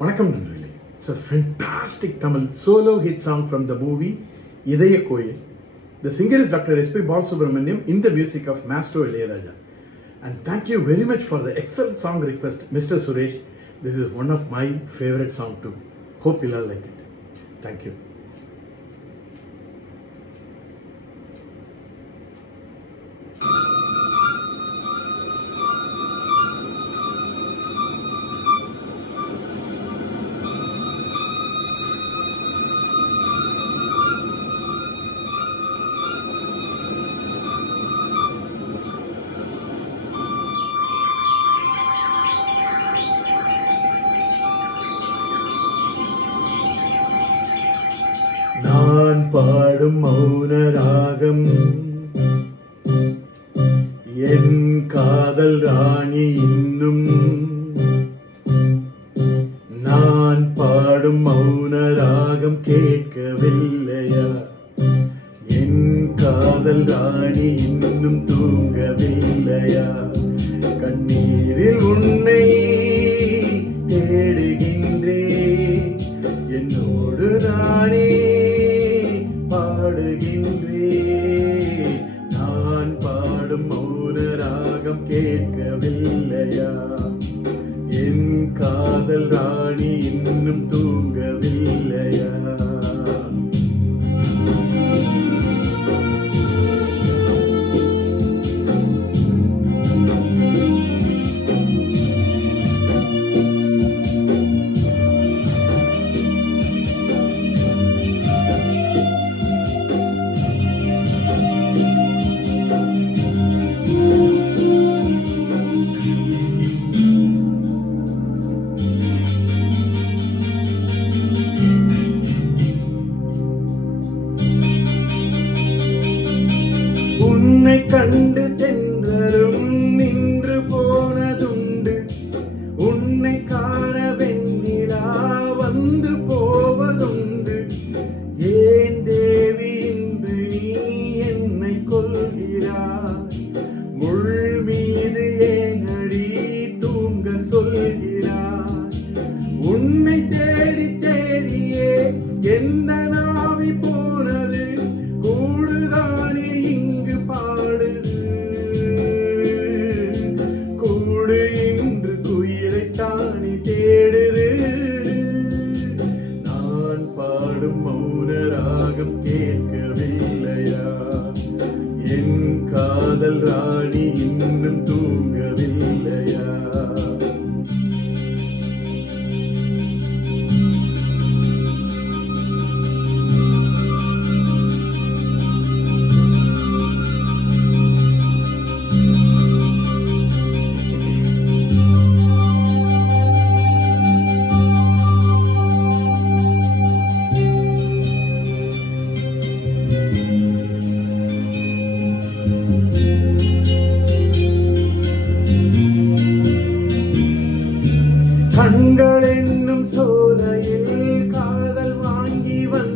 வணக்கம் நண்பர்களே. It's a fantastic Tamil solo hit song from the movie இதய கோயில். The singer is Dr. S.P. Balasubramaniam in the music of Maestro Ilayaraja. And thank you very much for the excellent song request, Mr. Suresh. This is one of my favorite song too. Hope you'll all like it. Thank you. நான் பாடும் மௌன ராகம் என் காதல் ராணி இன்னும் நான் பாடும் மௌன ராகம் கேட்கவில்லையா? என் காதல் ராணி இன்னும் தூங்கவில்லையா? கண்ணீரில் உன்னை தேடுகின்றேன், என்னோடு நானே பாடுகின்றேன். நான் பாடும் மௌன ராகம் கேட்கவில்லையா? என் காதல் ராணி இன்னும் தூங்கவில்லையா? உன்னை கண்டு தென்றலும் நின்று போனதுண்டு, உன்னை காண வெண்ணிலா வந்து போவதுண்டு. ஏன் தேவி இன்று நீ என்னை கொள்கிறாய்? முள் மீது ஏனடி தூங்க சொல்கிறாய்? உன்னை தேடி தேடியே எந்த நாவி போனது, கூடுதானே இங்கு பாடுது. கூடு இன்று குயிலைத்தானே தேடுது. நான் பாடும் மௌன ராகம் கேட்கவில்லையா? என் காதல் ராணி இன்னும் தூங்கவில்லையா? கண்கள் என்னும் சோலையில் காதல் வாங்கி வந்து